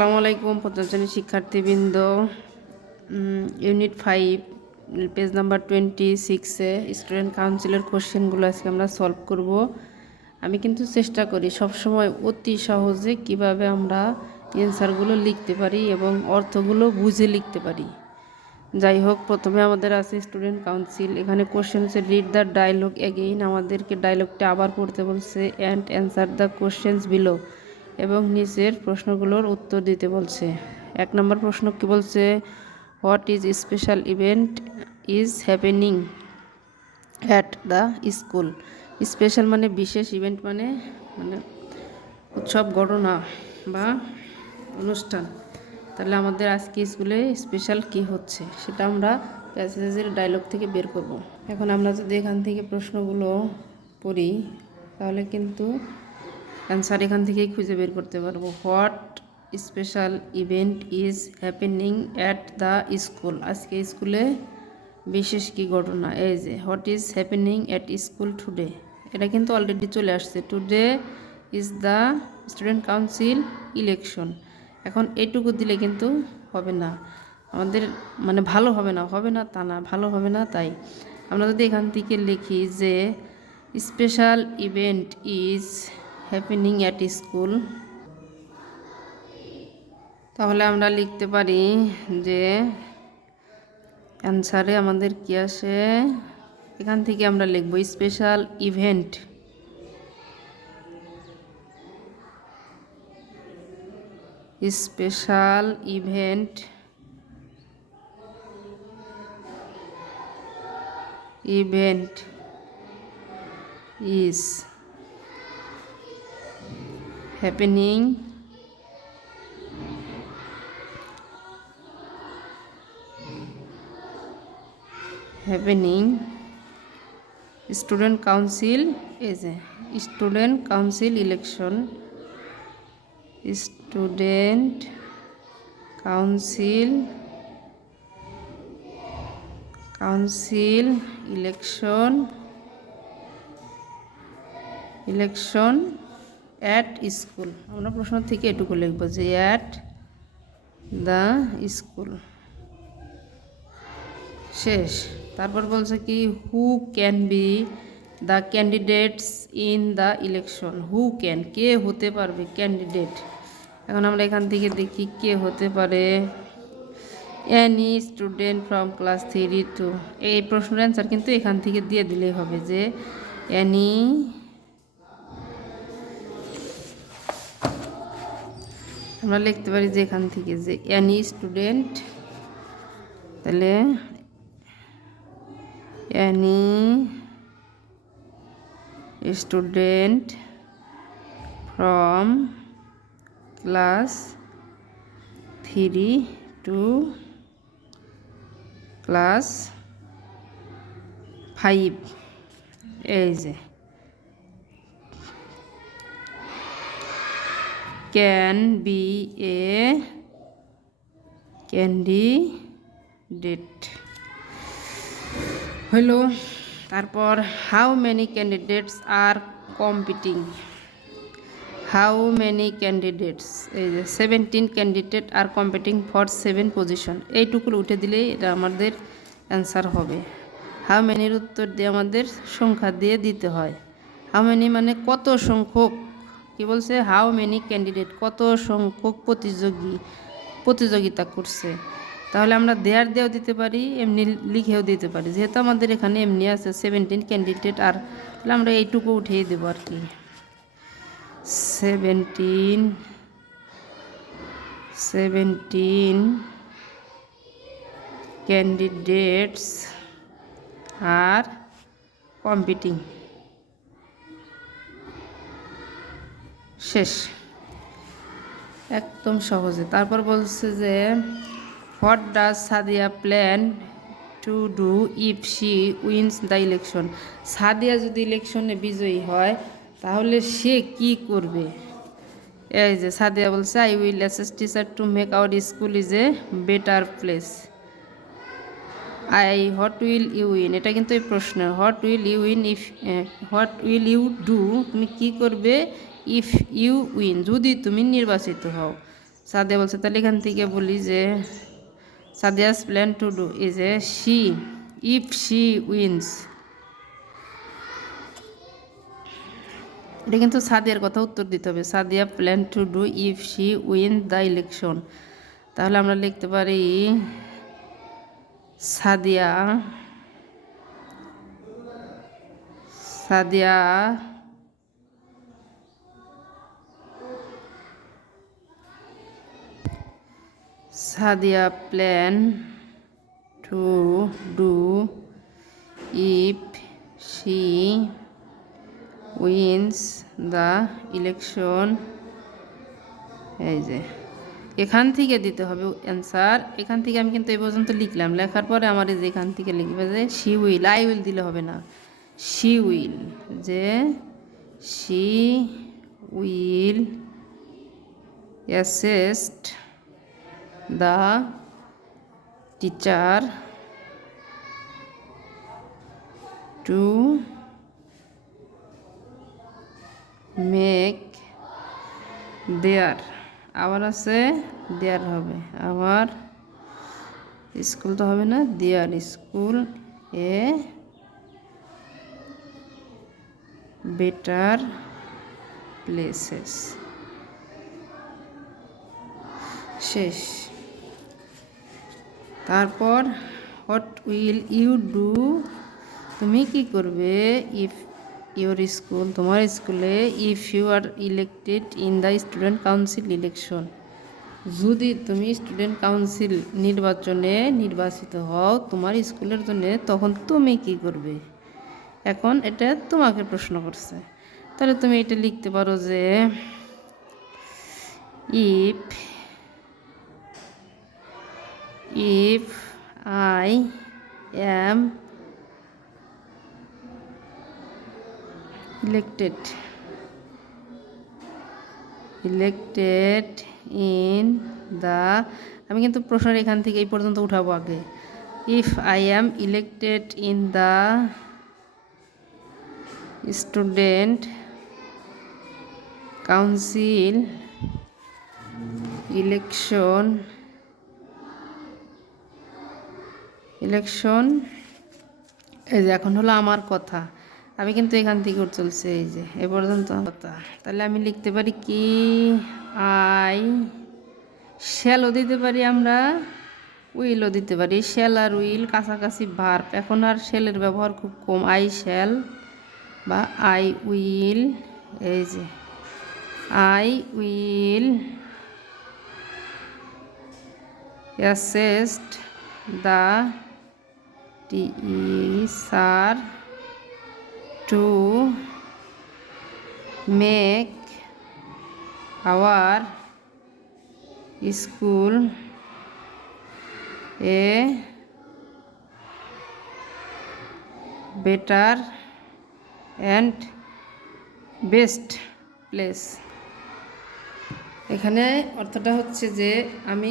আসসালামু আলাইকুম পঞ্চম শ্রেণীর শিক্ষার্থীবৃন্দ। ইউনিট 5 পেজ নাম্বার 26-এ স্টুডেন্ট কাউন্সিলের কোশ্চেনগুলো আজকে আমরা সলভ করব। আমি কিন্তু চেষ্টা করি সবসময় অতি সহজে কিভাবে আমরা অ্যান্সারগুলো লিখতে পারি এবং অর্থগুলো বুঝে লিখতে পারি। যাই হোক, প্রথমে আমাদের আছে স্টুডেন্ট কাউন্সিল। এখানে কোশ্চেন হচ্ছে রিড দ্য ডায়লগ এগেইন। আমাদেরকে ডায়লগটা আবার পড়তে বলছে। And answer the questions below, এবং নিচের প্রশ্নগুলোর উত্তর দিতে বলছে। 1 নম্বর প্রশ্ন কি বলছে? What is special event is happening at the school. Special মানে বিশেষ, ইভেন্ট মানে উৎসব, ঘটনা বা অনুষ্ঠান। তাহলে আমাদের আজকে স্কুলে স্পেশাল কি হচ্ছে সেটা আমরা প্যাসেজের ডায়লগ থেকে বের করব। এখন আমরা যদি এখান থেকে প্রশ্নগুলো পড়ি তাহলে কিন্তু অ্যান্সার এখান থেকেই খুঁজে বের করতে পারবো। What special event is happening at the school. আজকে স্কুলে বিশেষ কি ঘটনা? এই যে what is happening at school today, এটা কিন্তু অলরেডি চলে আসছে। Today is the student council election. এখন এইটুকু দিলে কিন্তু হবে না, আমাদের ভালো হবে না তা না, ভালো হবে না। তাই আমরা যদি এখান থেকে লিখি যে special event is happening at school, তাহলে আমরা লিখতে পারি যে অ্যান্সারে আমাদের কি আসে। এখান থেকে আমরা লিখব special event is happening student council is a student council election, student council election at school। আমরা প্রশ্ন থেকে এটুকু লিখব যে at the school। শেষ। তারপর বলছে কি who can be the candidates in the election. Who can, কে হতে পারবে ক্যান্ডিডেট। এখন আমরা এখান থেকে দেখি কে হতে পারে। Any student from class 3 to, এই প্রশ্নের অ্যান্সার কিন্তু এখান থেকে দিয়ে দিলেই হবে যে এনি আমরা লিখতে পারি যে এখান থেকে যে এনি স্টুডেন্ট, তাহলে any student from class 3 to class 5, এই যে ক্যান বি এ ক্যান্ডিডেট হইল। তারপর how many candidates are competing. How many candidates, এই যে 17 candidate are competing for 7 position. এইটুকু উঠে দিলেই এটা আমাদের অ্যান্সার হবে। হাউ মেনির উত্তর দিয়ে আমাদের সংখ্যা দিয়ে দিতে হয়। হাউ মেনি মানে কত সংখ্যক, কি বলছে হাউ মেনি ক্যান্ডিডেট, কত সংখ্যক প্রতিযোগিতা করছে। তাহলে আমরা দেয়ার দিয়েও দিতে পারি, এমনি লিখেও দিতে পারি। যেহেতু আমাদের এখানে এমনি আছে 17 ক্যান্ডিডেট, আর তাহলে আমরা এইটুকু উঠিয়ে দেবো আর কি। 17 ক্যান্ডিডেটস আর কম্পিটিং। শেষ, একদম সহজে। তারপর বলছে যে what does Sadia plan to do if she wins the election. Sadia যদি ইলেকশনে বিজয়ী হয় তাহলে সে কি করবে। এই যে সাদিয়া বলছে I will assist teacher to make our school is a better place. What will you win, এটা কিন্তু এই প্রশ্ন। হোয়াট উইল ইউ ডু, তুমি কি করবে ইফ ইউ উইন, যদি তুমি নির্বাচিত হও। সাদিয়া বলছে, তাহলে এখান থেকে বলি যে Sadia's plan to do is a she if she wins. এটা কিন্তু সাদিয়ার কথা উত্তর দিতে হবে। Sadia plan to do if she win the election. তাহলে আমরা লিখতে পারি Sadia Sadia Sadia plan to do if she wins the election. এই যে এখান থেকে দিতে হবে অ্যান্সার। এখান থেকে আমি কিন্তু এই পর্যন্ত লিখলাম, লেখার পরে আমার এই যে এখান থেকে লিখবে যে শি উইল, আই উইল দিলে হবে না, শি উইল, যে she will assist the teacher to make their, আবার আছে দেয়ার হবে, আবার স্কুল তো হবে না, their school a better places. শেষ। তারপর হোয়াট উইল ইউ ডু, তুমি কি করবে, ইফ ইউর স্কুল, তোমার স্কুলে, if you are elected in the student council election, যদি তুমি স্টুডেন্ট কাউন্সিল নির্বাচনে নির্বাচিত হও তোমার স্কুলের জন্য, তখন তুমি কি করবে। এখন এটা তোমাকে প্রশ্ন করছে, তাহলে তুমি এটা লিখতে পারো যে if I am elected in the, আমি কিন্তু প্রশ্নের এখান থেকে এই পর্যন্ত উঠাবো আগে। If I am elected in the student council election এই যে এখন হলো আমার কথা, আমি কিন্তু এখান থেকে চলছে এই যে এ পর্যন্ত কথা। তাহলে আমি লিখতে পারি কি, আই শ্যালও দিতে পারি, আমরা উইলও দিতে পারি। শ্যাল আর উইল কাছাকাছি ভার্ব, এখন আর শ্যালের ব্যবহার খুব কম। আই শ্যাল বা আই উইল, এই যে I will assist the teacher to make our school a better and best place। এখানে অর্থটা হচ্ছে যে আমি